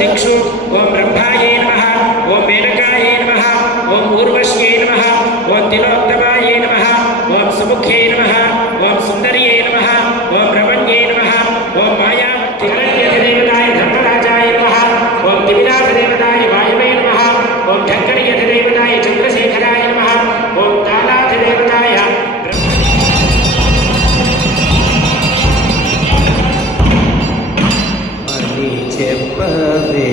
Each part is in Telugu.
Texo, hombre చెప్పవే.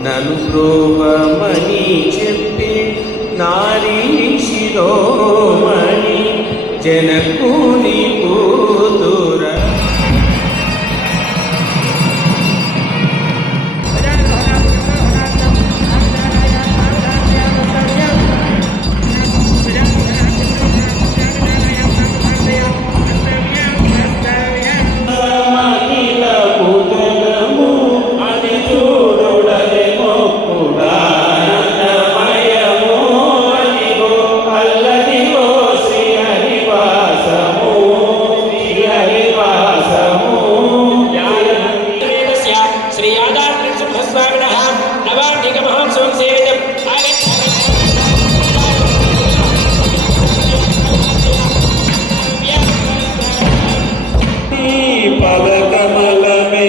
నను ప్రోవమని చెప్పి నారీ శిరోమణి జనకుని శ్రీ యాదాద్రి నృసింహస్వామిన నవార్ణిక మహోత్సవం సేవితం పదకమలమే